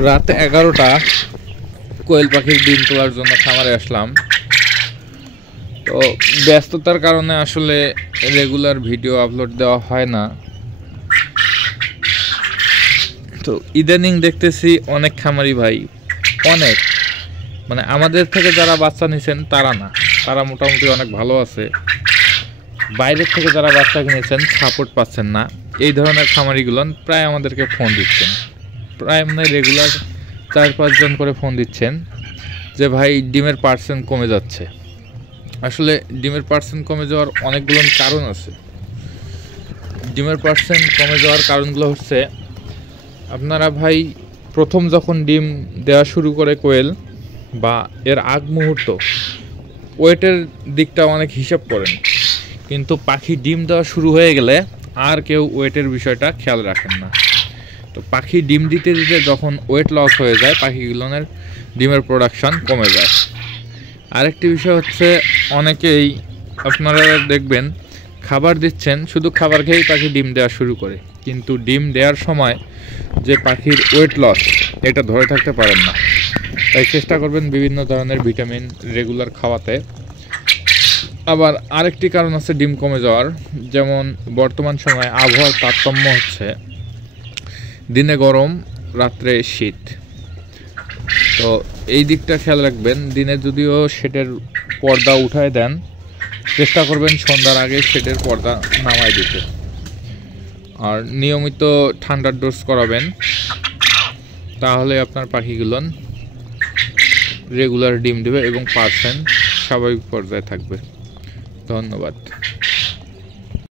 রাত 11টা কোয়েল পাখির ডিম তোলার জন্য খামারে আসলাম। তো ব্যস্ততার কারণে আসলে রেগুলার ভিডিও আপলোড দেওয়া হয় না। তো ইদানিং দেখতেছি অনেক খামারি ভাই, অনেক মানে আমাদের থেকে যারা বাচ্চা নিছেন তারা না, তারা মোটামুটি অনেক ভালো আছে। বাইরের থেকে যারা বাচ্চা কিনেছেন সাপোর্ট পাচ্ছেন না, এই ধরনের খামারিগুলো প্রায় আমাদেরকে ফোন দিচ্ছেন, প্রায় মানে রেগুলার 4-5 জন করে ফোন দিচ্ছেন যে ভাই ডিমের পার্সেন্ট কমে যাচ্ছে। আসলে ডিমের পার্সেন্ট কমে যাওয়ার অনেকগুলো কারণ আছে। ডিমের পার্সেন্ট কমে যাওয়ার কারণগুলো হচ্ছে, আপনারা ভাই প্রথম যখন ডিম দেওয়া শুরু করে কোয়েল বা এর আগ মুহূর্ত ওয়েটের দিকটা অনেক হিসাব করেন, কিন্তু পাখি ডিম দেওয়া শুরু হয়ে গেলে আর কেউ ওয়েটের বিষয়টা খেয়াল রাখেন না। তো পাখি ডিম দিতে দিতে যখন ওয়েট লস হয়ে যায়, পাখিগুলোর ডিমের প্রোডাকশান কমে যায়। আরেকটি বিষয় হচ্ছে, অনেকেই আপনারা দেখবেন খাবার দিচ্ছেন, শুধু খাবার খেয়েই পাখি ডিম দেওয়া শুরু করে, কিন্তু ডিম দেওয়ার সময় যে পাখির ওয়েট লস এটা ধরে থাকতে পারেন না। তাই চেষ্টা করবেন বিভিন্ন ধরনের ভিটামিন রেগুলার খাওয়াতে। আবার আরেকটি কারণ আছে ডিম কমে যাওয়ার, যেমন বর্তমান সময়ে আবহাওয়ার তারতম্য হচ্ছে, দিনে গরম রাত্রে শীত। তো এই দিকটা খেয়াল রাখবেন। দিনে যদিও শেডের পর্দা উঠায় দেন, চেষ্টা করবেন সন্ধ্যার আগে শেডের পর্দা নামায় দিতে। আর নিয়মিত ঠান্ডার ডোজ করাবেন, তাহলে আপনার পাখিগুলো রেগুলার ডিম দেবে এবং পার্সেন্ট স্বাভাবিক পর্যায়ে থাকবে। ধন্যবাদ।